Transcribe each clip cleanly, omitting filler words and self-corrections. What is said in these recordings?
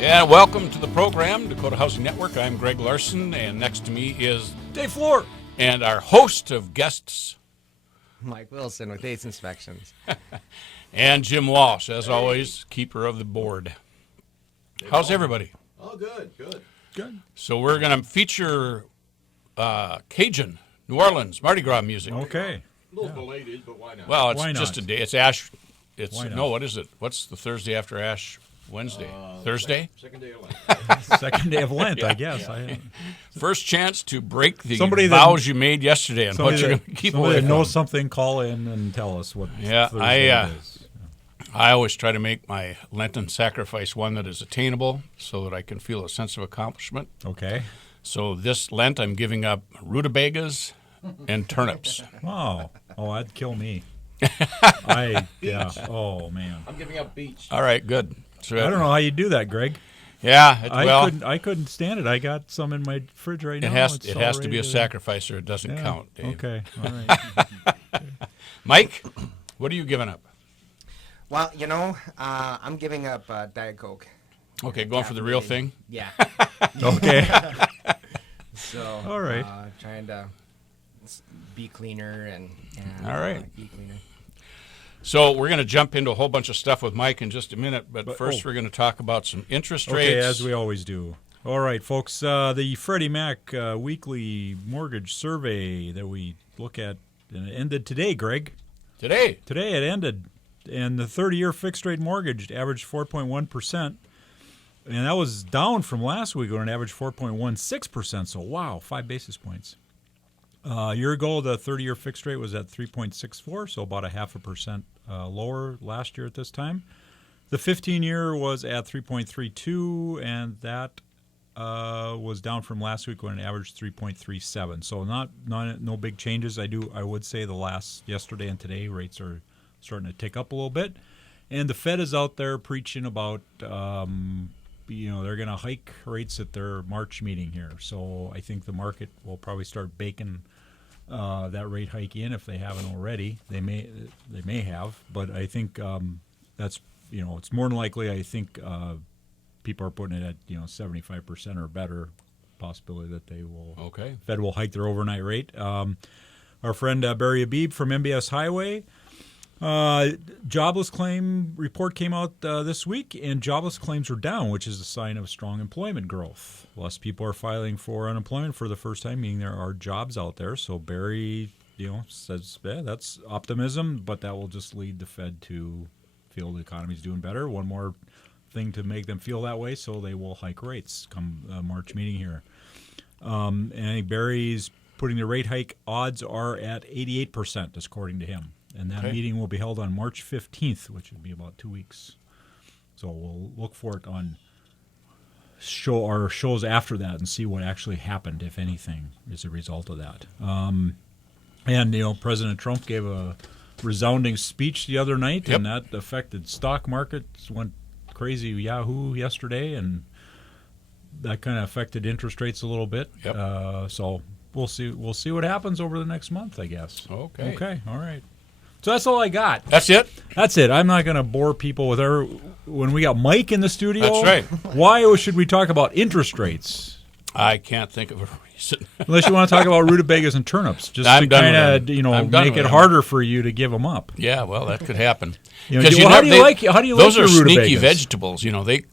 And welcome to the program, Dakota Housing Network. I'm Greg Larson, and next to me is Dave Floor. And our host of guests, Mike Wilson with Ace Inspections. And Jim Walsh, as always, keeper of the board. How's everybody? Oh, good. So we're going to feature Cajun, New Orleans, Mardi Gras music. Okay. A little belated, but why not? Well, it's Why not? just a day. It's Ash. Why not? No, what is it? What's the Thursday after Ash? Wednesday? Thursday? Second day of Lent. Second day of Lent, I guess. First chance to break the Somebody vows you made yesterday and what you're going to keep somebody away that from. knows something, call in and tell us what Yeah, Thursday is. I always try to make my Lenten sacrifice one that is attainable so that I can feel a sense of accomplishment. Okay. So this Lent, I'm giving up rutabagas and turnips. Oh, that'd kill me. Oh, man. I'm giving up beach. All right, good. So, I don't know how you do that, Greg. Yeah, I couldn't stand it. I got some in my fridge right now. it has to be a sacrifice or it doesn't count, Dave. Okay, all right. Mike, what are you giving up? Well, I'm giving up Diet Coke. Okay, going for the real thing? Yeah. Okay. So, All right. Trying to be cleaner and All right. eat cleaner. So we're going to jump into a whole bunch of stuff with Mike in just a minute, but first we're going to talk about some interest rates. Okay, as we always do. All right, folks, the Freddie Mac weekly mortgage survey that we look at ended today, Greg. Today Today it ended, and the 30-year fixed-rate mortgage averaged 4.1%, and that was down from last week when it averaged 4.16%, so wow, 5 basis points. A year ago, the 30-year fixed rate was at 3.64, so about a 0.5% lower last year at this time. The 15-year was at 3.32, and that was down from last week when it averaged 3.37. So no big changes. I would say yesterday and today rates are starting to tick up a little bit, and the Fed is out there preaching about they're going to hike rates at their March meeting here. So I think the market will probably start baking that rate hike in if they haven't already. They may have, but I think that's it's more than likely. I think people are putting it at 75% or better possibility that they will. Okay. Fed will hike their overnight rate. Our friend Barry Habib from MBS Highway. Jobless claim report came out this week, and jobless claims are down, which is a sign of strong employment growth. Less people are filing for unemployment for the first time, meaning there are jobs out there. So Barry, says that's optimism, but that will just lead the Fed to feel the economy's doing better. One more thing to make them feel that way, so they will hike rates come March meeting here. And I think Barry's putting the rate hike odds are at 88%, according to him. And that meeting will be held on March 15th, which would be about 2 weeks. So we'll look for it on our shows after that and see what actually happened, if anything, as a result of that. And President Trump gave a resounding speech the other night, and that affected stock markets, went crazy Yahoo yesterday, and that kind of affected interest rates a little bit. Yep. So we'll see what happens over the next month, I guess. Okay. Okay. All right. So that's all I got. That's it? That's it. I'm not going to bore people with when we got Mike in the studio. That's right. Why should we talk about interest rates? I can't think of a reason. Unless you want to talk about rutabagas and turnips, just I'm to done kind with of them. I'm done make with it them. harder for you to give them up. Yeah, well, that could happen. How do Because you like those your are sneaky rutabagas? vegetables.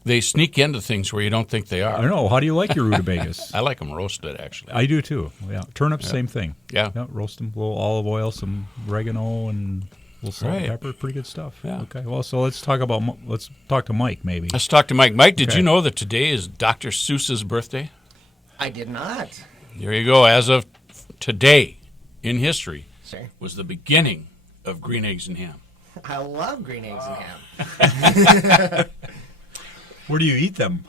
They sneak into things where you don't think they are. I know. How do you like your rutabagas? I like them roasted, actually. I do too. Yeah, turnips, same thing. Yeah. Roast them, a little olive oil, some oregano, and a little salt and pepper. Pretty good stuff. Yeah. Okay. Well, so let's talk to Mike maybe. Let's talk to Mike. Mike, did Okay. you know that today is Dr. Seuss's birthday? I did not. There you go. As of today, in history, Sure. was the beginning of green eggs and ham. I love green eggs and ham. Where do you eat them?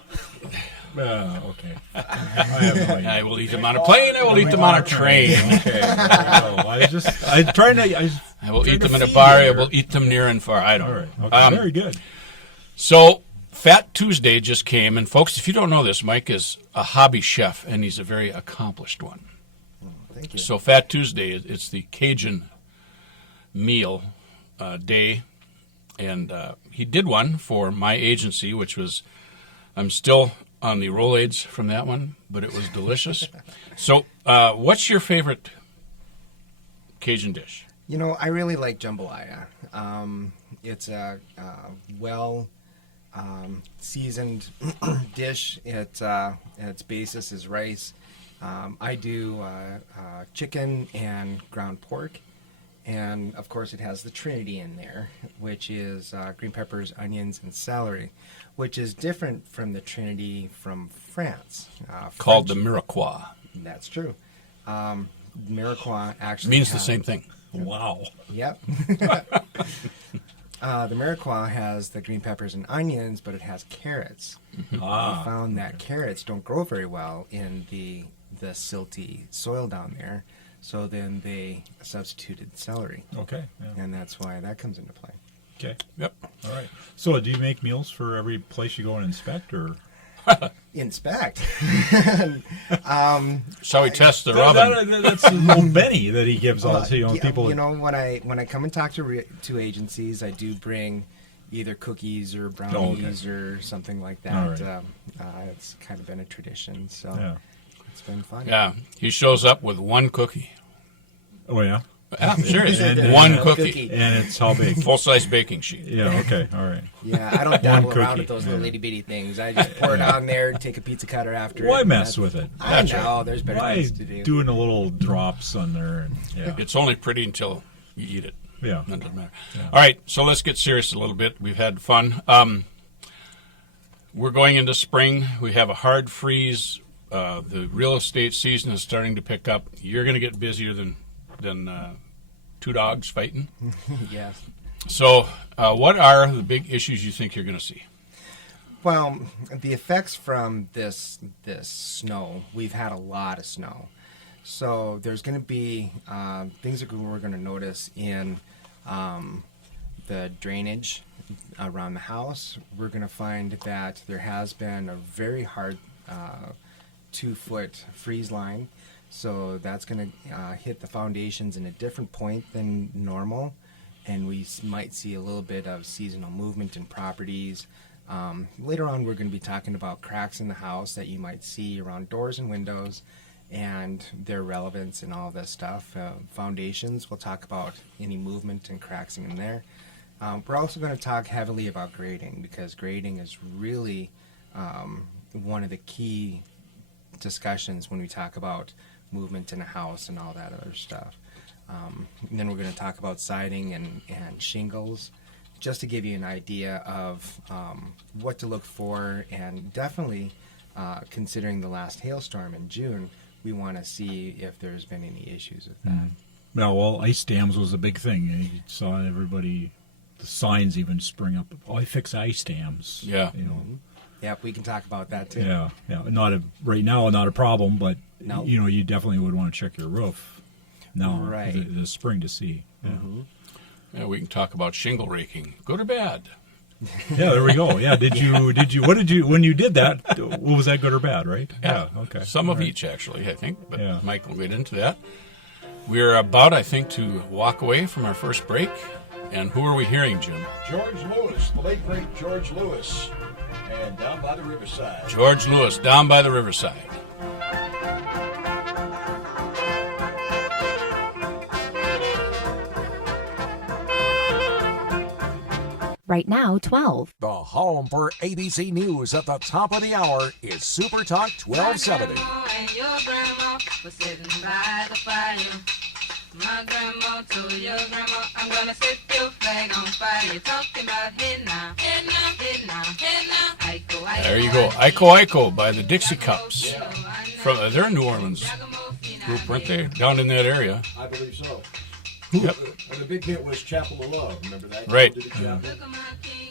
Okay. I have no idea. I will eat them on a plane. I will eat them on a train. Okay. I will eat them in a bar. I will eat them near and far. I don't All know. right. Okay. Very good. So, Fat Tuesday just came. And, folks, if you don't know this, Mike is a hobby chef, and he's a very accomplished one. Thank you. So, Fat Tuesday, it's the Cajun meal day. And he did one for my agency, which was I'm still on the Rolaids from that one, but it was delicious. So, what's your favorite Cajun dish? You know, I really like jambalaya. It's a well seasoned dish. Its basis is rice. I do chicken and ground pork. And, of course, it has the Trinity in there, which is green peppers, onions, and celery, which is different from the Trinity from France. Called the French- Mirepoix. That's true. Mirepoix actually Means the has- same thing. Wow. Yep. The Mirepoix has the green peppers and onions, but it has carrots. We found that carrots don't grow very well in the silty soil down there, so then they substituted celery, Okay. Yeah. and that's why that comes into play. Okay. Yep. All right. So, do you make meals for every place you go and inspect, or? Inspect. Shall we test the robin? That's old Benny that he gives us. People. You know, when I come and talk to agencies, I do bring either cookies or brownies or something like that. All right. It's kind of been a tradition, so Yeah. it's been fun. Yeah, he shows up with one cookie. Oh yeah. Yeah, seriously, And- one and- cookie. And it's how big? Full-size baking sheet. Yeah. Okay. All right. Yeah, I don't dabble around cookie, with those little yeah. itty bitty things. I just pour it on there, take a pizza cutter after. Why it. mess with it? I That's know. There's better Why things to do. doing a little drops on there? And, yeah. It's only pretty until you eat it. Yeah. That doesn't matter. All right, so let's get serious a little bit. We've had fun. We're going into spring. We have a hard freeze. The real estate season is starting to pick up. You're going to get busier than two dogs fighting. Yes. So, what are the big issues you think you're going to see? Well, the effects from this snow, we've had a lot of snow. So there's going to be things that we're going to notice in the drainage around the house. We're going to find that there has been a very hard 2-foot freeze line. So that's going to hit the foundations in a different point than normal. And we might see a little bit of seasonal movement in properties. Later on, we're going to be talking about cracks in the house that you might see around doors and windows and their relevance and all this stuff. Foundations, we'll talk about any movement and cracks in there. We're also going to talk heavily about grading, because grading is really one of the key discussions when we talk about movement in a house and all that other stuff. And then we're going to talk about siding and shingles, just to give you an idea of what to look for, and definitely considering the last hailstorm in June, we want to see if there's been any issues with that. Well, ice dams was a big thing. And you saw everybody, the signs even spring up. Oh, I fix ice dams. Yeah. You know. Yep, we can talk about that too. Yeah. Right now, not a problem, but No. you definitely would want to check your roof now, Right. the spring to see. Yeah. Yeah, we can talk about shingle raking. Good or bad? Yeah, there we go. Yeah, when you did that, what was that, good or bad, right? Yeah. Okay. Some of All right. each, actually, I think. But Yeah. Mike will get into that. We're about, I think, to walk away from our first break. And who are we hearing, Jim? George Lewis, the late great George Lewis, and Down by the Riverside. George Lewis, Down by the Riverside. Right now, 12. The home for ABC News at the top of the hour is Super Talk 1270. My grandma and your grandma were sitting by the fire. My grandma told your grandma, I'm gonna set your flag on fire. You're talking about hey now, hey now, hey now, hey now. Iko, Iko, There you go. Iko Iko by the Dixie Cups. From they're a New Orleans group, weren't they? Down in that area. I believe so. Yep. And the big hit was Chapel of Love. Remember that? Right. Did the chapel?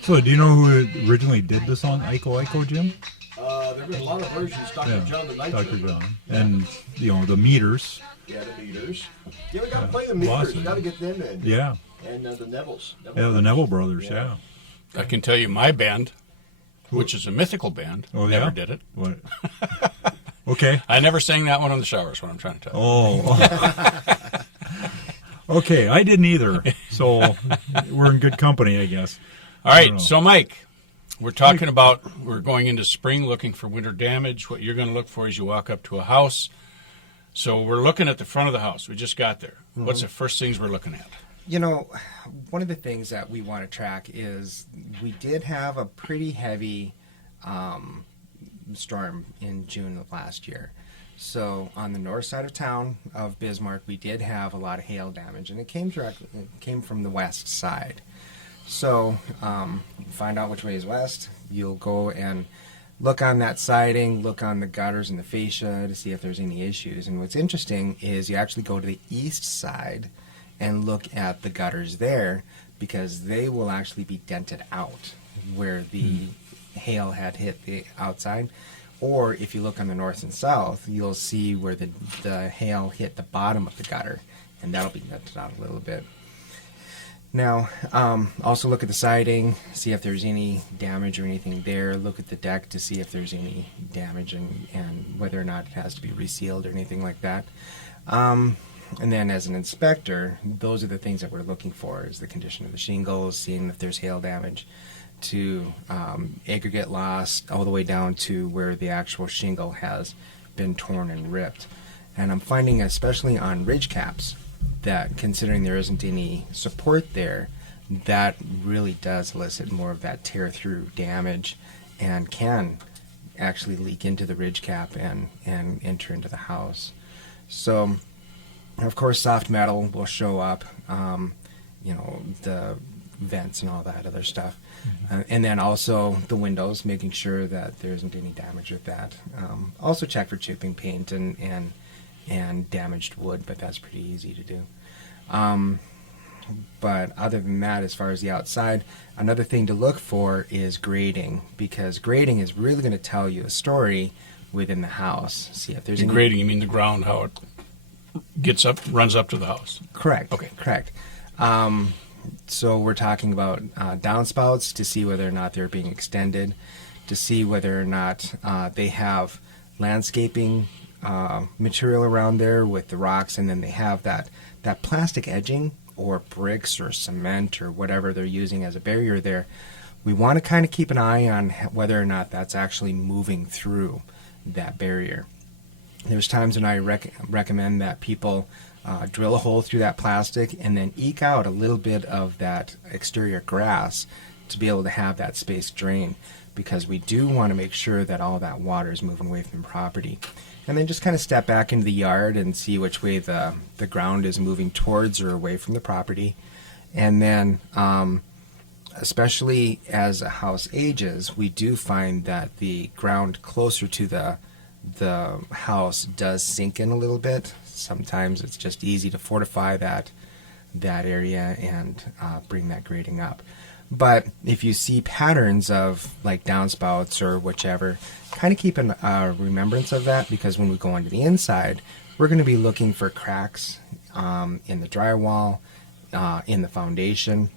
So, do you know who originally did the song Iko Iko, Jim? There have been a lot of versions. Dr. John the Night Dr. Trooper. John. And, the meters. Yeah, the Meters. Yeah, we got to play the Lots Meters. of Got to get them in. Yeah. And the Nevilles. Yeah, the Neville brothers, yeah. I can tell you my band, which is a mythical band, Oh, never yeah? did it. What? Okay. I never sang that one in the shower, is what I'm trying to tell you. Oh. Okay, I didn't either. So, we're in good company, I guess. All I right, don't know. so Mike, We're talking about we're going into spring looking for winter damage. What you're going to look for is you walk up to a house. So we're looking at the front of the house. We just got there. What's the first things we're looking at? You know, one of the things that we want to track is we did have a pretty heavy storm in June of last year. So on the north side of town of Bismarck, we did have a lot of hail damage, and it came from the west side. So find out which way is west. You'll go and look on that siding, look on the gutters and the fascia to see if there's any issues. And what's interesting is you actually go to the east side and look at the gutters there, because they will actually be dented out where the hail had hit the outside. Or if you look on the north and south, you'll see where the hail hit the bottom of the gutter, and that'll be dented out a little bit. Now, also look at the siding, see if there's any damage or anything there. Look at the deck to see if there's any damage and whether or not it has to be resealed or anything like that. And then as an inspector, those are the things that we're looking for, is the condition of the shingles, seeing if there's hail damage, to aggregate loss, all the way down to where the actual shingle has been torn and ripped. And I'm finding, especially on ridge caps, that considering there isn't any support there, that really does elicit more of that tear through damage and can actually leak into the ridge cap and enter into the house. So of course soft metal will show up, the vents and all that other stuff. And then also the windows, making sure that there isn't any damage with that. Also check for chipping paint and damaged wood, but that's pretty easy to do. But other than that, as far as the outside, another thing to look for is grading, because grading is really going to tell you a story within the house. See if there's any Grading, you mean the ground, how it gets up, runs up to the house? Correct. Okay. Correct. So we're talking about downspouts to see whether or not they're being extended, to see whether or not they have landscaping material around there with the rocks, and then they have that plastic edging or bricks or cement or whatever they're using as a barrier there. We want to kind of keep an eye on whether or not that's actually moving through that barrier. There's times when I recommend that people drill a hole through that plastic and then eke out a little bit of that exterior grass to be able to have that space drain, because we do want to make sure that all that water is moving away from the property. And then just kind of step back into the yard and see which way the ground is moving towards or away from the property. And then especially as a house ages, we do find that the ground closer to the house does sink in a little bit. Sometimes it's just easy to fortify that area and bring that grading up. But if you see patterns of like downspouts or whichever, kind of keep a remembrance of that, because when we go onto the inside, we're going to be looking for cracks in the drywall, in the foundation.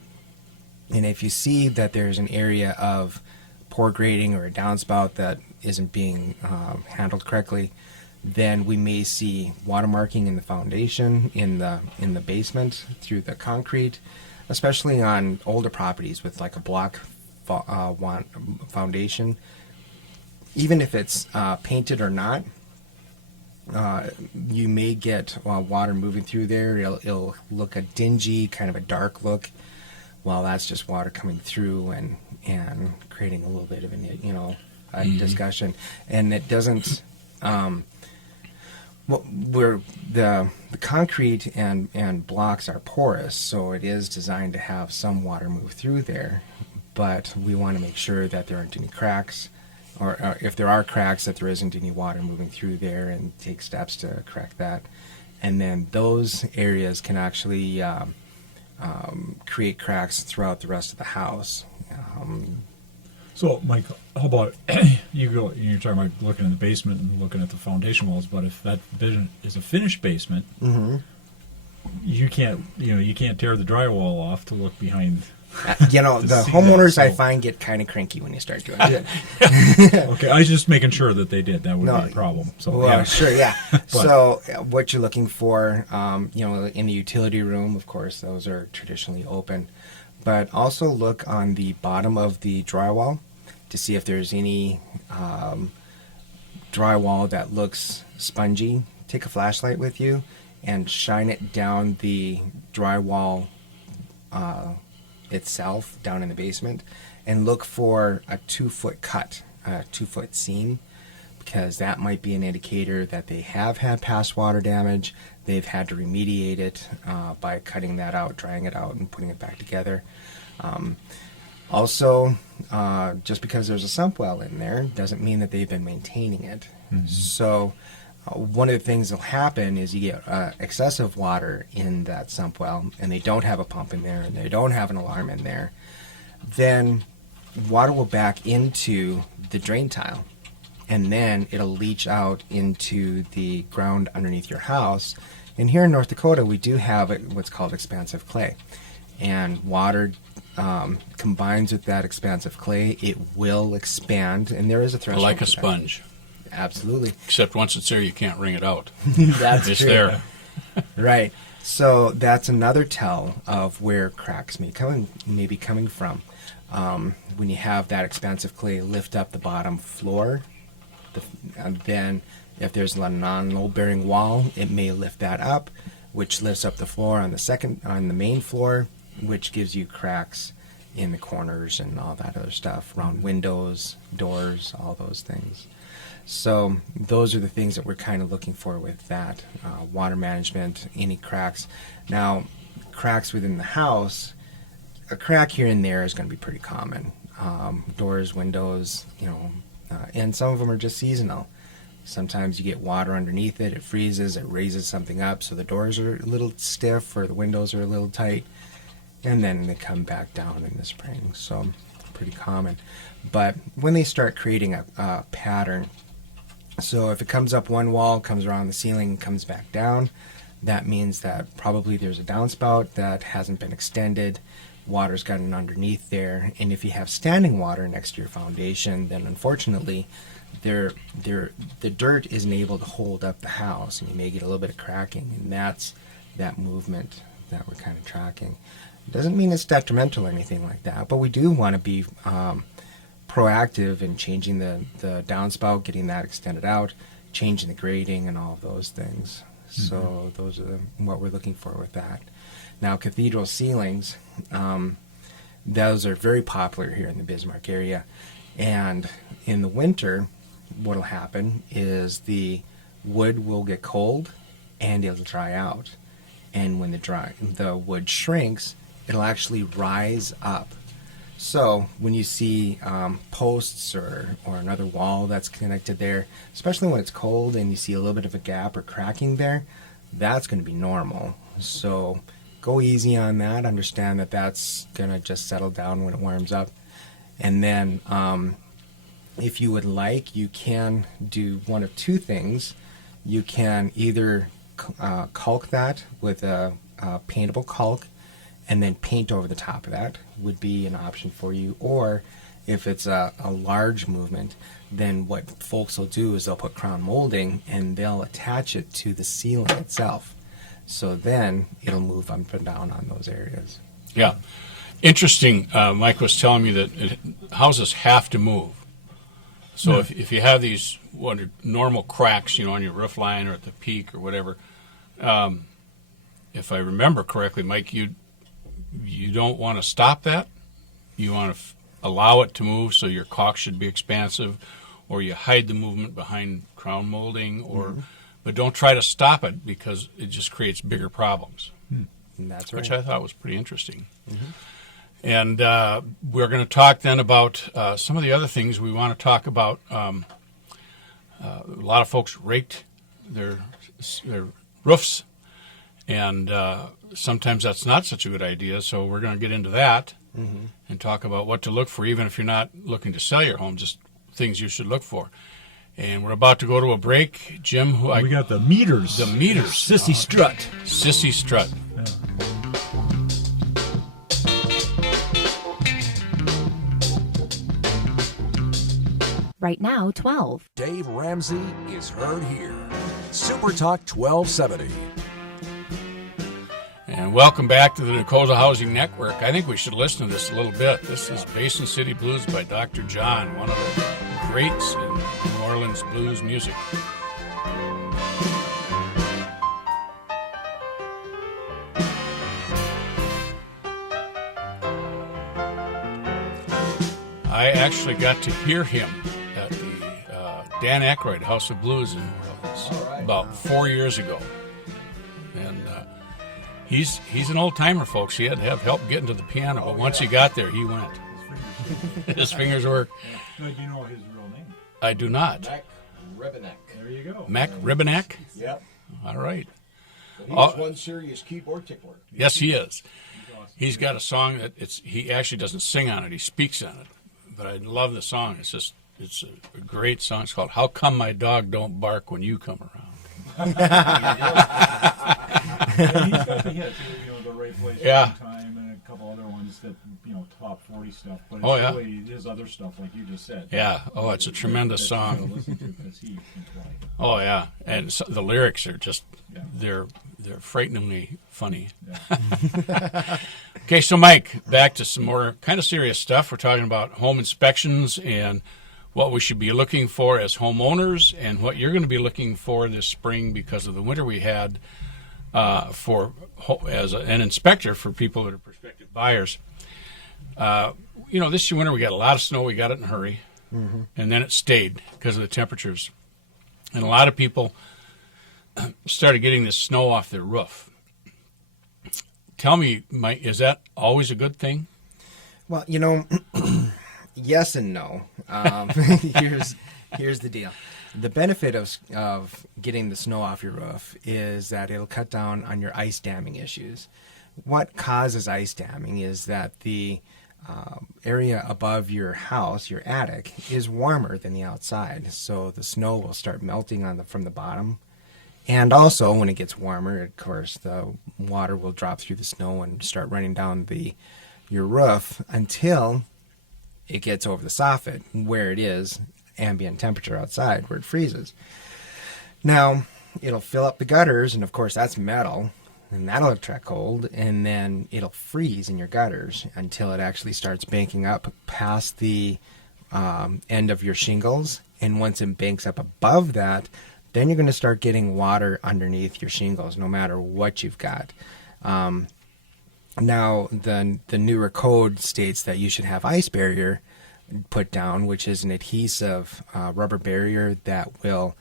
And if you see that there's an area of poor grading or a downspout that isn't being handled correctly, then we may see watermarking in the foundation, in the basement, through the concrete, especially on older properties with like a block foundation. Even if it's painted or not, you may get water moving through there. It'll look a dingy, kind of a dark look. Well, that's just water coming through and creating a little bit of a discussion. And it doesn't. Where the concrete and blocks are porous, so it is designed to have some water move through there, but we want to make sure that there aren't any cracks, or if there are cracks, that there isn't any water moving through there, and take steps to correct that. And then those areas can actually create cracks throughout the rest of the house. So, Mike, how about you're talking about looking in the basement and looking at the foundation walls, but if that is a finished basement, you can't tear the drywall off to look behind. The homeowners, I find, get kind of cranky when you start doing it. Okay, I was just making sure that they did. That wouldn't be a problem. So, well, sure, yeah. So what you're looking for, in the utility room, of course, those are traditionally open. But also look on the bottom of the drywall. to see if there's any drywall that looks spongy. Take a flashlight with you and shine it down the drywall itself down in the basement, and look for a 2-foot cut, a 2-foot seam, because that might be an indicator that they have had past water damage. They've had to remediate it by cutting that out, drying it out, and putting it back together. Also, just because there's a sump well in there doesn't mean that they've been maintaining it. So one of the things that'll happen is you get excessive water in that sump well, and they don't have a pump in there, and they don't have an alarm in there. Then water will back into the drain tile, and then it'll leach out into the ground underneath your house. And here in North Dakota, we do have what's called expansive clay, and water combines with that expansive clay. It will expand, and there is a threshold. Like a for that. sponge. Absolutely. Except once it's there, you can't wring it out. That's It's true. there. Right. So that's another tell of where cracks may be coming from. When you have that expansive clay lift up the bottom floor, and then if there's a non-load-bearing wall, it may lift that up, which lifts up the floor on the main floor, which gives you cracks in the corners and all that other stuff around windows, doors, all those things. So those are the things that we're kind of looking for with that water management, any cracks. Now, cracks within the house, a crack here and there is going to be pretty common. Doors, windows, and some of them are just seasonal. Sometimes you get water underneath it, it freezes, it raises something up, so the doors are a little stiff or the windows are a little tight, and then they come back down in the spring. So pretty common. But when they start creating a pattern, so if it comes up one wall, comes around the ceiling, comes back down, that means that probably there's a downspout that hasn't been extended. Water's gotten underneath there, and if you have standing water next to your foundation, then unfortunately the dirt isn't able to hold up the house, and you may get a little bit of cracking, and that's that movement that we're kind of tracking. It doesn't mean it's detrimental or anything like that, but we do want to be proactive in changing the downspout, getting that extended out, changing the grading, and all of those things. So those are what we're looking for with that. Now, cathedral ceilings, those are very popular here in the Bismarck area. And in the winter, what will happen is the wood will get cold and it'll dry out. And when the wood shrinks, it'll actually rise up. So when you see posts or another wall that's connected there, especially when it's cold and you see a little bit of a gap or cracking there, that's going to be normal. So go easy on that. Understand that that's going to just settle down when it warms up. And then if you would like, you can do one of two things. You can either caulk that with a paintable caulk, and then paint over the top of that would be an option for you. Or if it's a large movement, then what folks will do is they'll put crown molding and they'll attach it to the ceiling itself. So then it'll move up and down on those areas. Yeah. Interesting. Mike was telling me that houses have to move. So if you have these normal cracks, on your roof line or at the peak or whatever, if I remember correctly, Mike, you don't want to stop that. You want to allow it to move, so your caulk should be expansive, or you hide the movement behind crown molding, but don't try to stop it because it just creates bigger problems. That's right. Which I thought was pretty interesting. And we're going to talk then about some of the other things we want to talk about. A lot of folks raked their roofs, and sometimes that's not such a good idea, so we're going to get into that and talk about what to look for, even if you're not looking to sell your home, just things you should look for. And we're about to go to a break. Jim, We got the meters. The meters. Sissy strut. Sissy strut. Right now, 12. Dave Ramsey is heard here. Super Talk 1270. And welcome back to the Dakota Housing Network. I think we should listen to this a little bit. This is Basin City Blues by Dr. John, one of the greats in New Orleans blues music. I actually got to hear him at the Dan Aykroyd House of Blues in New Orleans about 4 years ago. And he's an old-timer, folks. He had to have help getting to the piano, but once he got there, he went. His fingers work. Do you know his real name? I do not. Mac Rebenek. There you go. Mac Rebenek? Yep. All right. But he's one serious keyboard tickler. Yes, he is. He's got a song that he actually doesn't sing on it, he speaks on it. But I love the song. It's a great song. It's called "How Come My Dog Don't Bark When You Come Around." He's got the hits, the right place, Yeah. Wrong Time, and a couple other ones that top 40 stuff. But it's really his other stuff, like you just said. Yeah. Oh, it's a tremendous that song. you gotta listen to because he can play. Oh yeah, and so the lyrics are just Yeah. they're frighteningly funny. Yeah. Okay, so Mike, back to some more kind of serious stuff. We're talking about home inspections and what we should be looking for as homeowners, and what you're going to be looking for this spring because of the winter we had as an inspector for people that are prospective buyers. This winter we got a lot of snow. We got it in a hurry, and then it stayed because of the temperatures, and a lot of people started getting this snow off their roof. Tell me, Mike, is that always a good thing? Well, yes and no. Here's the deal. The benefit of getting the snow off your roof is that it'll cut down on your ice damming issues. What causes ice damming is that the area above your house, your attic, is warmer than the outside, so the snow will start melting from the bottom. And also, when it gets warmer, of course, the water will drop through the snow and start running down your roof until it gets over the soffit, where it is ambient temperature outside, where it freezes. Now, it'll fill up the gutters, and of course, that's metal, and that'll attract cold, and then it'll freeze in your gutters until it actually starts banking up past the end of your shingles. And once it banks up above that, then you're going to start getting water underneath your shingles, no matter what you've got. Now, the newer code states that you should have ice barrier put down, which is an adhesive rubber barrier that will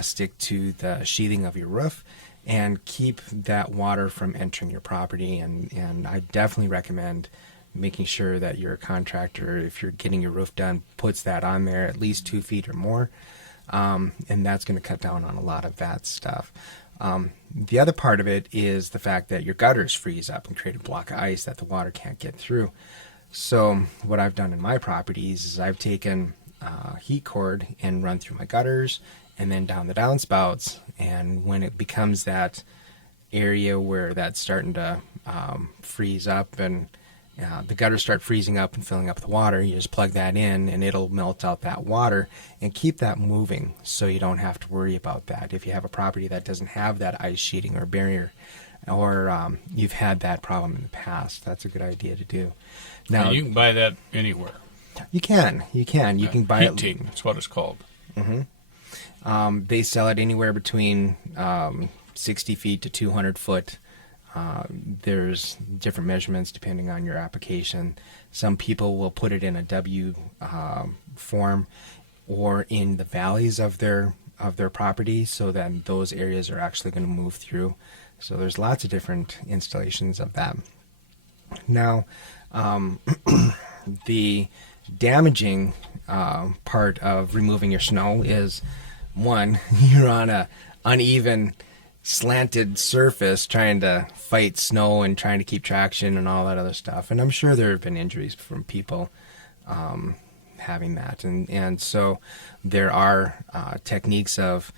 stick to the sheathing of your roof and keep that water from entering your property. And I definitely recommend making sure that your contractor, if you're getting your roof done, puts that on there at least 2 feet or more. And that's going to cut down on a lot of that stuff. The other part of it is the fact that your gutters freeze up and create a block of ice that the water can't get through. So what I've done in my properties is I've taken heat cord and run through my gutters and then down the downspouts. And when it becomes that area where that's starting to freeze up and the gutters start freezing up and filling up with water, you just plug that in and it'll melt out that water and keep that moving so you don't have to worry about that. If you have a property that doesn't have that ice sheeting or barrier, or you've had that problem in the past, that's a good idea to do. Now, and you can buy that anywhere. You can buy heat it. tape, that's what it's called. They sell it anywhere between 60 feet to 200 foot. There's different measurements depending on your application. Some people will put it in a W form or in the valleys of their property, so that those areas are actually going to move through. So there's lots of different installations of that. Now, the damaging part of removing your snow is, one, you're on a uneven slanted surface trying to fight snow and trying to keep traction and all that other stuff. And I'm sure there have been injuries from people having that. And so there are techniques of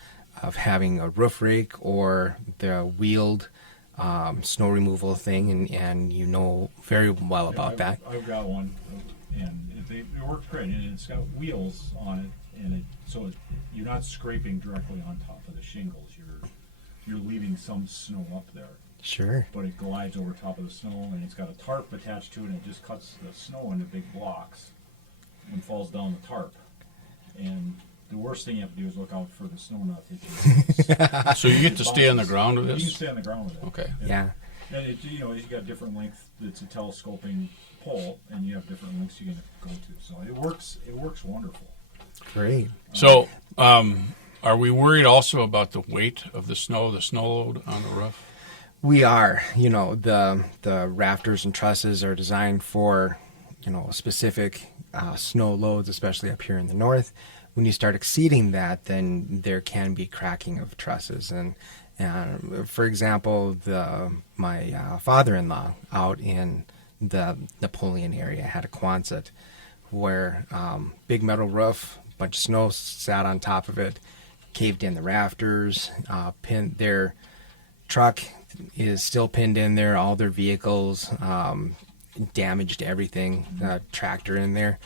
having a roof rake or the wheeled snow removal thing, and you know very well about that. I've got one, and it works great, and it's got wheels on it, and you're not scraping directly on top of the shingles. You're leaving some snow up there. Sure. but it glides over top of the snow, and it's got a tarp attached to it, and it just cuts the snow into big blocks and falls down the tarp. And the worst thing you have to do is look out for the snow not to hit you. So you get to stay on the ground with You can this? stay on the ground with it. Okay. Yeah. And it, you know, you got different length. It's a telescoping pole, and you have different lengths you can go to. So it works. It works wonderful. Great. So, are we worried also about the weight of the snow load on the roof? We are. You know, the rafters and trusses are designed for, you know, specific snow loads, especially up here in the north. When you start exceeding that, then there can be cracking of trusses. And for example, my father-in-law out in the Napoleon area had a Quonset where big metal roof, bunch of snow sat on top of it, caved in the rafters, pinned their truck is still pinned in there, all their vehicles, damaged everything, tractor in there.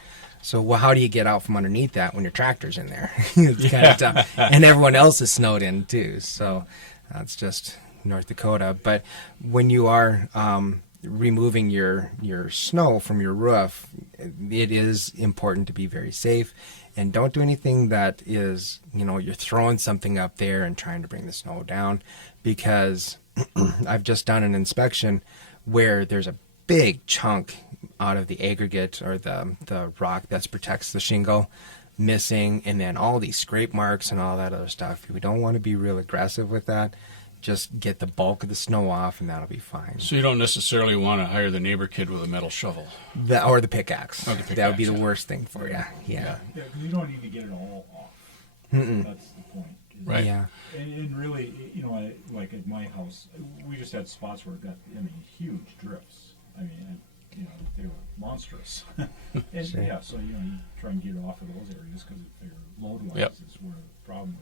So how do you get out from underneath that when your tractor's in there? It's kind of tough. And everyone else is snowed in too. So that's just North Dakota. But when you are removing your snow from your roof, it is important to be very safe. And don't do anything that is, you know, you're throwing something up there and trying to bring the snow down, because I've just done an inspection where there's a big chunk out of the aggregate or the rock that protects the shingle missing, and then all these scrape marks and all that other stuff. We don't want to be real aggressive with that. Just get the bulk of the snow off, and that'll be fine. So you don't necessarily want to hire the neighbor kid with a metal shovel. Or the pickaxe. Or the That would be pickaxe, the yeah. worst thing for you. Yeah. Yeah, because you don't need to get it all off. That's the point. Right. Yeah. And really, you know, like at my house, we just had spots where it got, huge drifts. I mean, you know, they were monstrous. And Sure. yeah, so, you know, you try and get it off of those areas because they're load-wise Yep. is where the problem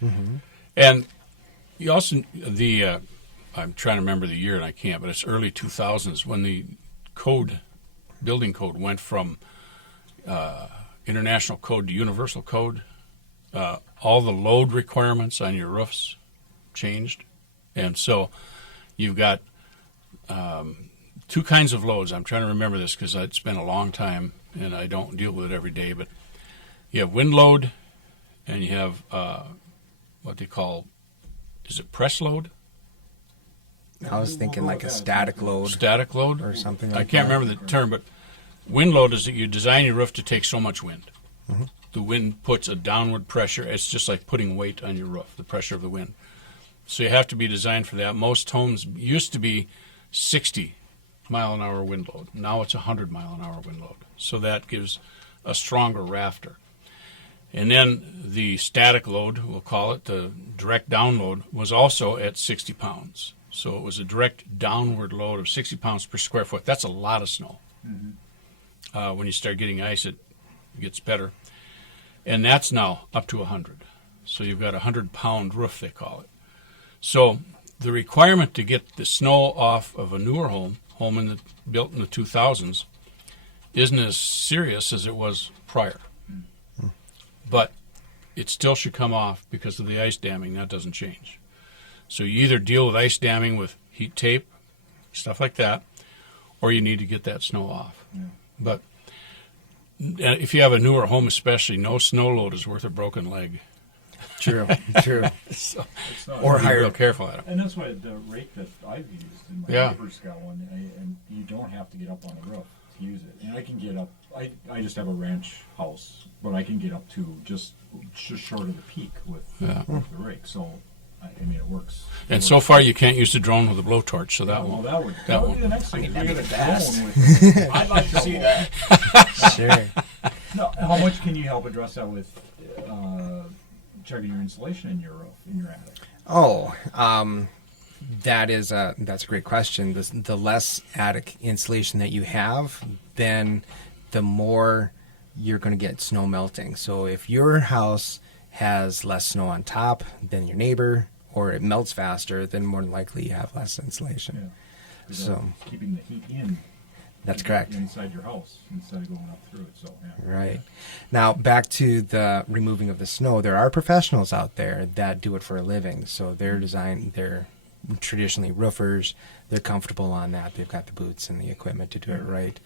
would be. And you also, I'm trying to remember the year and I can't, but it's early 2000s when the building code went from international code to universal code. All the load requirements on your roofs changed. And so you've got two kinds of loads. I'm trying to remember this because it's been a long time and I don't deal with it every day. But you have wind load and you have what they call, is it press load? I was thinking like a static load Static load? or something I like can't that. remember the term, but wind load is that you design your roof to take so much wind. The wind puts a downward pressure. It's just like putting weight on your roof, the pressure of the wind. So you have to be designed for that. Most homes used to be 60-mile-an-hour wind load. Now it's 100-mile-an-hour wind load. So that gives a stronger rafter. And then the static load, we'll call it, the direct down load, was also at 60 pounds. So it was a direct downward load of 60 pounds per square foot. That's a lot of snow. When you start getting ice, it gets better. And that's now up to 100. So you've got a 100-pound roof, they call it. So the requirement to get the snow off of a newer home built in the 2000s, isn't as serious as it was prior. But it still should come off because of the ice damming. That doesn't change. So you either deal with ice damming with heat tape, stuff like that, or you need to get that snow off. But if you have a newer home especially, no snow load is worth a broken leg. True. So It's not, Or be higher. real careful at it. and that's why the rake that I've used, and my Yeah. neighbor's got one, and you don't have to get up on the roof to use it. And I can get up, I just have a ranch house, but I can get up to just short of the peak with the rake. So, I mean, it works. And so far, you can't use the drone with a blowtorch, so that Well, won't. that would that be the next thing. that'd be We the got a best. drone with- I'd like to see that. Sure. No, how much can you help address that with checking your insulation in your roof, in your attic? Oh, that's a great question. The less attic insulation that you have, then the more you're going to get snow melting. So if your house has less snow on top than your neighbor, or it melts faster, then more than likely you have less insulation. Yeah. So Keeping the heat in. that's correct. Inside your house instead of going up through it. So yeah. Right. Now, back to the removing of the snow, there are professionals out there that do it for a living. So they're traditionally roofers, they're comfortable on that. They've got the boots and the equipment to do it right.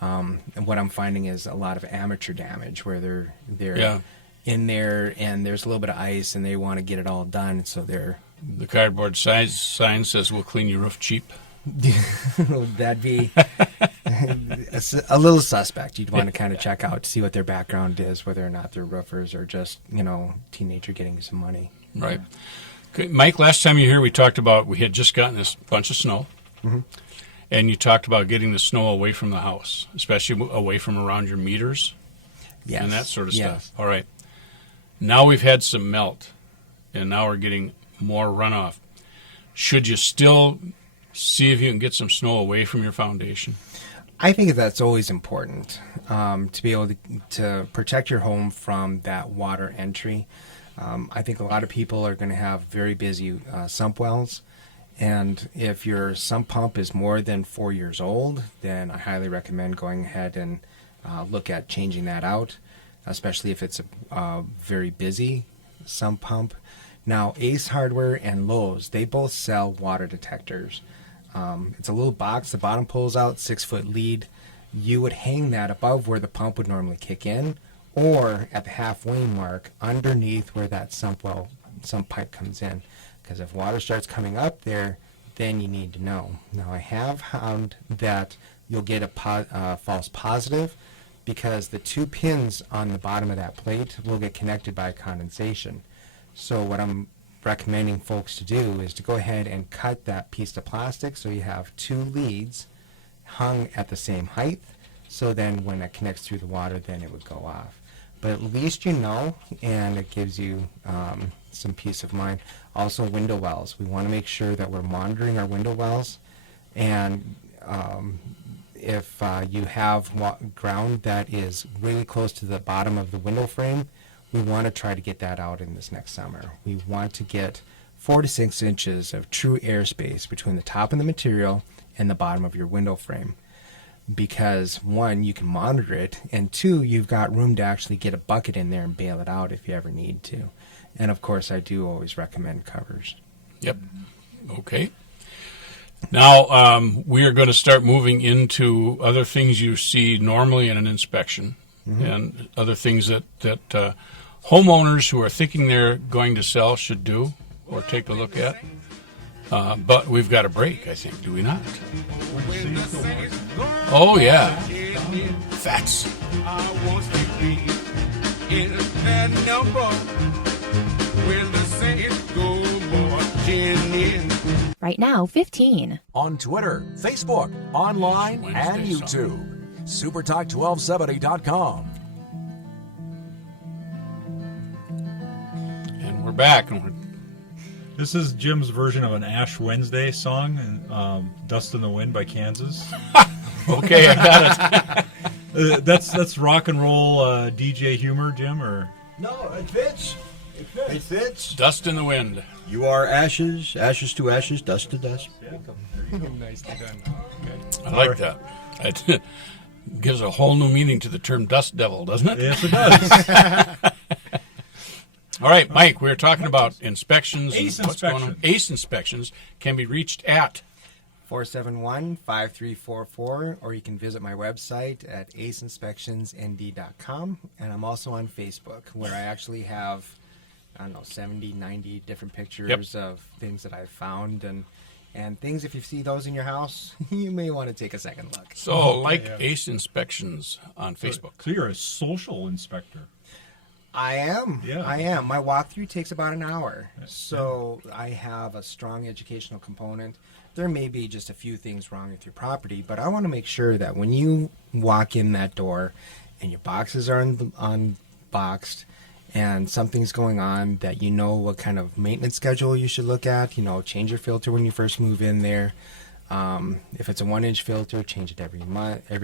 And what I'm finding is a lot of amateur damage where they're in there and there's a little bit of ice and they want to get it all done, so they're... The cardboard sign says, "We'll clean your roof cheap." That'd be a little suspect. You'd want to kind of check out to see what their background is, whether or not they're roofers or just, teenager getting some money. Right. Okay, Mike, last time you were here, we talked about, we had just gotten this bunch of snow, and you talked about getting the snow away from the house, especially away from around your meters and that sort of stuff. All right. Now we've had some melt, and now we're getting more runoff. Should you still see if you can get some snow away from your foundation? I think that's always important, to be able to protect your home from that water entry. I think a lot of people are going to have very busy sump wells, and if your sump pump is more than 4 years old, then I highly recommend going ahead and look at changing that out, especially if it's a very busy sump pump. Now, Ace Hardware and Lowe's, they both sell water detectors. It's a little box. The bottom pulls out, 6-foot lead. You would hang that above where the pump would normally kick in, or at the halfway mark underneath where that sump pipe comes in. Because if water starts coming up there, then you need to know. Now, I have found that you'll get a false positive because the 2 pins on the bottom of that plate will get connected by condensation. So what I'm recommending folks to do is to go ahead and cut that piece of plastic so you have 2 leads hung at the same height, so then when it connects through the water, then it would go off. But at least you know, and it gives you some peace of mind. Also, window wells. We want to make sure that we're monitoring our window wells, and if you have ground that is really close to the bottom of the window frame, we want to try to get that out in this next summer. We want to get 4 to 6 inches of true airspace between the top of the material and the bottom of your window frame. Because 1, you can monitor it, and 2, you've got room to actually get a bucket in there and bail it out if you ever need to. And of course, I do always recommend covers. Yep. Okay. Now, we are going to start moving into other things you see normally in an inspection, and other things that homeowners who are thinking they're going to sell should do or take a look at. But we've got a break, I think, do we not? Oh, yeah. Facts. Right now, 15. On Twitter, Facebook, online, and YouTube. SuperTalk1270.com. And we're back. And This is Jim's version of an Ash Wednesday song, Dust in the Wind by Kansas. okay, I got it. That's rock and roll DJ humor, Jim, or? No, it fits. It fits. Dust in the wind. You are ashes, ashes to ashes, dust to dust. Nicely done. I like that. It gives a whole new meaning to the term dust devil, doesn't it? Yes, it does. All right, Mike, we were talking about inspections. ACE and what's going on. inspection. ACE inspections can be reached at 471-5344, or you can visit my website at aceinspectionsnd.com. And I'm also on Facebook, where I actually have, 70, 90 different pictures of things that I've found. And things, if you see those in your house, you may want to take a second look. So, ACE inspections on Facebook. So you're a social inspector. I am. Yeah. I am. My walkthrough takes about an hour. So I have a strong educational component. There may be just a few things wrong with your property, but I want to make sure that when you walk in that door and your boxes are unboxed and something's going on, that you know what kind of maintenance schedule you should look at. Change your filter when you first move in there. If it's a 1-inch filter, change it every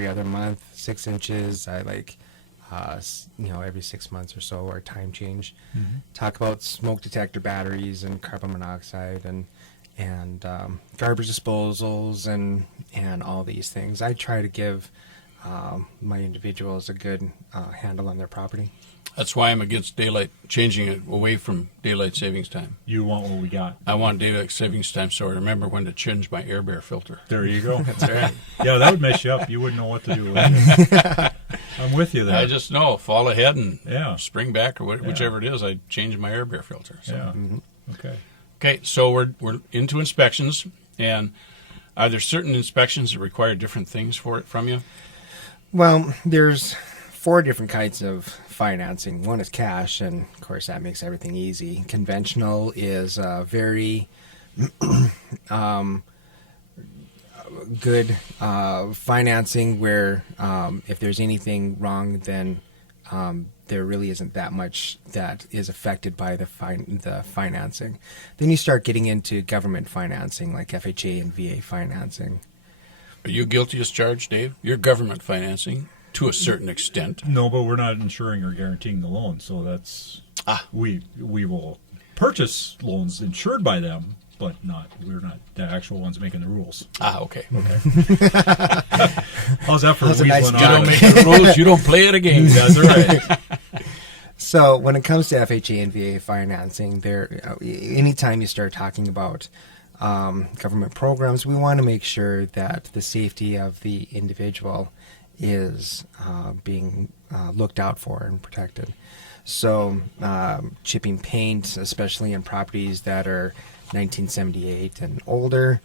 other month. 6 inches, I like... every 6 months or so, or a time change. Talk about smoke detector batteries and carbon monoxide and garbage disposals and all these things. I try to give my individuals a good handle on their property. That's why I'm against changing it away from daylight savings time. You want what we got. I want daylight savings time so I remember when to change my air bear filter. There you go. That's right. Yeah, that would mess you up. You wouldn't know what to do with it. I'm with you there. I just know, fall ahead and Yeah. spring back or whichever it is, I change my air bear filter. So. Yeah. Okay. Okay, so we're into inspections, and are there certain inspections that require different things from you? Well, there's 4 different kinds of financing. One is cash, and of course that makes everything easy. Conventional is very good financing where if there's anything wrong, then there really isn't that much that is affected by the financing. Then you start getting into government financing like FHA and VA financing. Are you guilty as charged, Dave? You're government financing to a certain extent. No, but we're not insuring or guaranteeing the loan, so that's we will purchase loans insured by them, but we're not the actual ones making the rules. Okay. How's that for That's a nice weaseling You on don't it? make the rules, you don't play it again. That's right. So when it comes to FHA and VA financing, anytime you start talking about government programs, we want to make sure that the safety of the individual is being looked out for and protected. So chipping paint, especially in properties that are 1978 and older,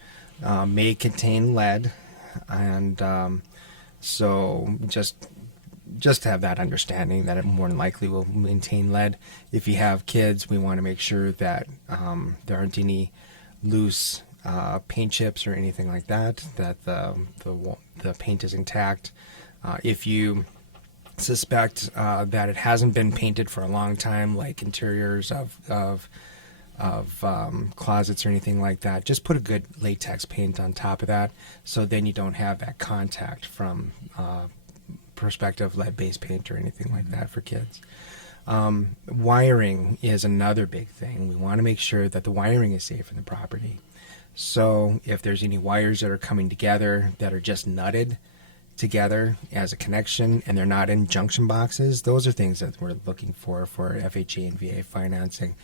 may contain lead, and so just to have that understanding that it more than likely will contain lead. If you have kids, we want to make sure that there aren't any loose paint chips or anything like that, that the paint is intact. If you suspect that it hasn't been painted for a long time, like interiors of closets or anything like that, just put a good latex paint on top of that, so then you don't have that contact from prospective lead-based paint or anything like that for kids. Wiring is another big thing. We want to make sure that the wiring is safe in the property. So if there's any wires that are coming together that are just nutted together as a connection and they're not in junction boxes, those are things that we're looking for FHA and VA financing.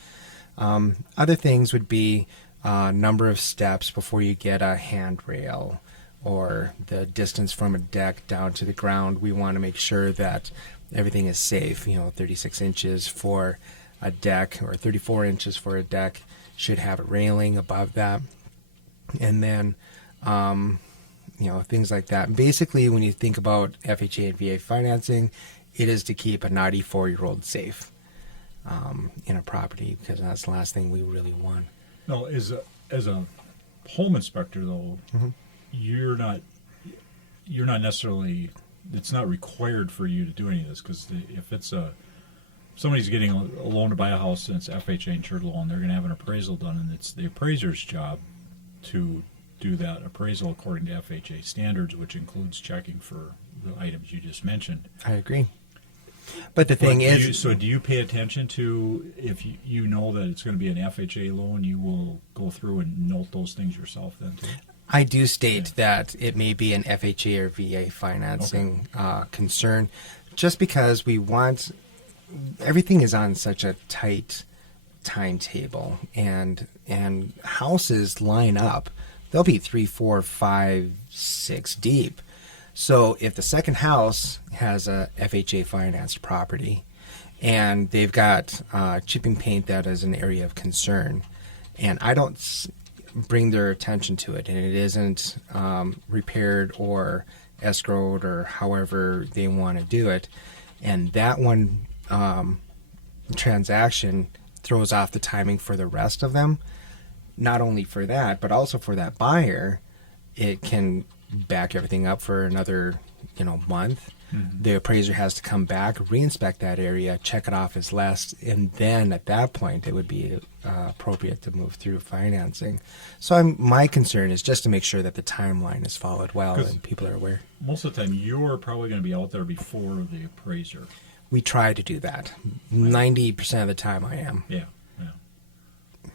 Other things would be number of steps before you get a handrail, or the distance from a deck down to the ground. We want to make sure that everything is safe. 36 inches for a deck or 34 inches for a deck should have a railing above that. And then, things like that. Basically, when you think about FHA and VA financing, it is to keep a 94-year-old safe in a property, because that's the last thing we really want. No, as a home inspector, though, you're not necessarily, it's not required for you to do any of this, because if it's somebody's getting a loan to buy a house and it's FHA insured loan, they're going to have an appraisal done, and it's the appraiser's job to do that appraisal according to FHA standards, which includes checking for the items you just mentioned. I agree. But the thing is... do you pay attention to, if you know that it's going to be an FHA loan, you will go through and note those things yourself then too? I do state that it may be an FHA or VA financing concern, just because we want... Everything is on such a tight timetable, and houses line up. They'll be 3, 4, 5, 6 deep. So if the second house has a FHA financed property and they've got chipping paint that is an area of concern, and I don't bring their attention to it, and it isn't repaired or escrowed or however they want to do it, and that one transaction throws off the timing for the rest of them, not only for that, but also for that buyer, it can back everything up for another month. The appraiser has to come back, reinspect that area, check it off as less, and then at that point it would be appropriate to move through financing. So my concern is just to make sure that the timeline is followed well and people are aware. Most of the time you're probably going to be out there before the appraiser. We try to do that. 90% of the time I am. Yeah.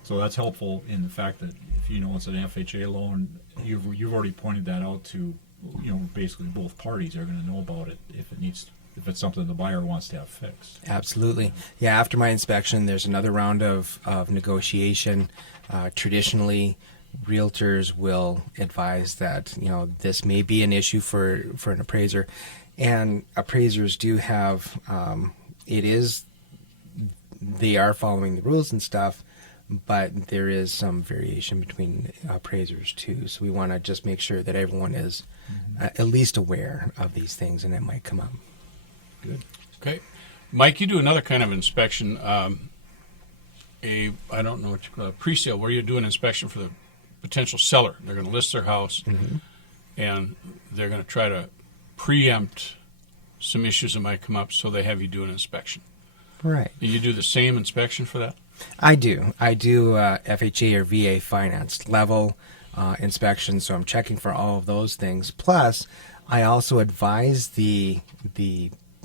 So that's helpful in the fact that if you know it's an FHA loan, you've already pointed that out to basically both parties are going to know about it if it's something the buyer wants to have fixed. Absolutely. Yeah, after my inspection, there's another round of negotiation. Traditionally, realtors will advise that, this may be an issue for an appraiser. And appraisers do have, they are following the rules and stuff, but there is some variation between appraisers too. So we want to just make sure that everyone is at least aware of these things, and it might come up. Good. Okay. Mike, you do another kind of inspection, I don't know what you call it, pre-sale, where you do an inspection for the potential seller. They're going to list their house, and they're going to try to preempt some issues that might come up, so they have you do an inspection. Right. Do you do the same inspection for that? I do. I do FHA or VA financed level inspection, so I'm checking for all of those things. Plus, I also advise the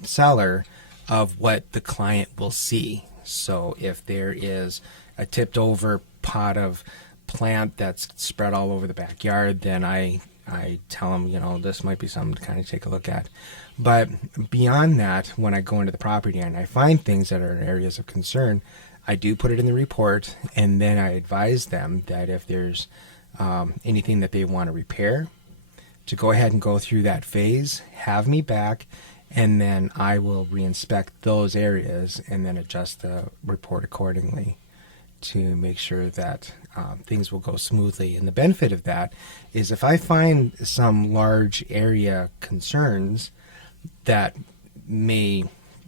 seller of what the client will see. So if there is a tipped over pot of plant that's spread all over the backyard, then I tell them, this might be something to kind of take a look at. But beyond that, when I go into the property and I find things that are areas of concern, I do put it in the report, and then I advise them that if there's anything that they want to repair, to go ahead and go through that phase, have me back, and then I will reinspect those areas and then adjust the report accordingly to make sure that things will go smoothly. And the benefit of that is if I find some large area concerns that may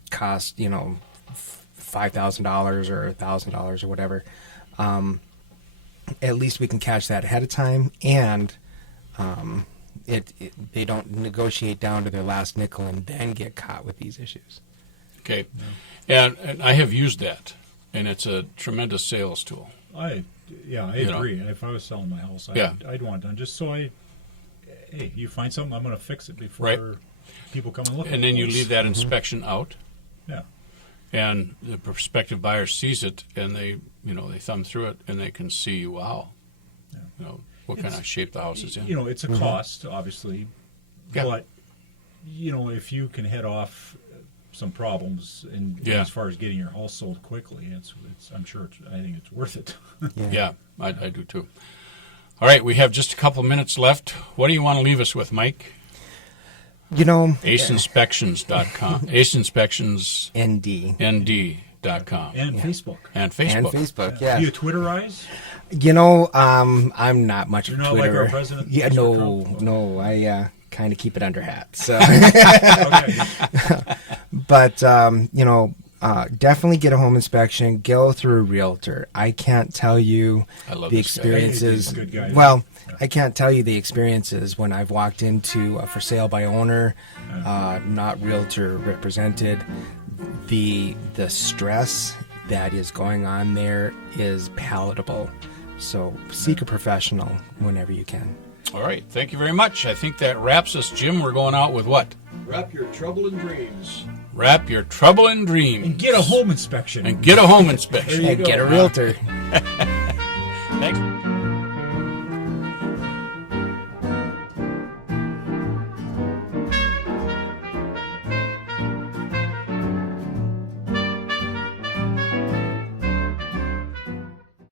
cost, $5,000 or $1,000 or whatever, at least we can catch that ahead of time, and they don't negotiate down to their last nickel and then get caught with these issues. Okay. And I have used that, and it's a tremendous sales tool. I agree. If I was selling my house, I'd want it done just so you find something, I'm going to fix it before people come and look at it. And then you leave that inspection out. Yeah. And the prospective buyer sees it, and they thumb through it, and they can see, wow, what kind of shape the house is in. It's a cost, obviously, but if you can head off some problems as far as getting your house sold quickly, I think it's worth it. Yeah, I do too. All right, we have just a couple minutes left. What do you want to leave us with, Mike? AceInspections.com. AceInspections ND.com. And Facebook. And Facebook. Yeah. Do you Twitterize? I'm not much of You're a not Twitter. like our president? Yeah, Mr. no. I kind of keep it under hat. So, Okay. but definitely get a home inspection. Go through a realtor. I can't tell you I love the this guy. experiences. He's a good guy. Well, I can't tell you the experiences when I've walked into a for sale by owner, not realtor represented. The stress that is going on there is palatable. So seek a professional whenever you can. All right, thank you very much. I think that wraps us, Jim. We're going out with what? Wrap your trouble in dreams. Wrap your trouble in dreams. And get a home inspection. And get a home inspection. There you And go. get a realtor. Thanks.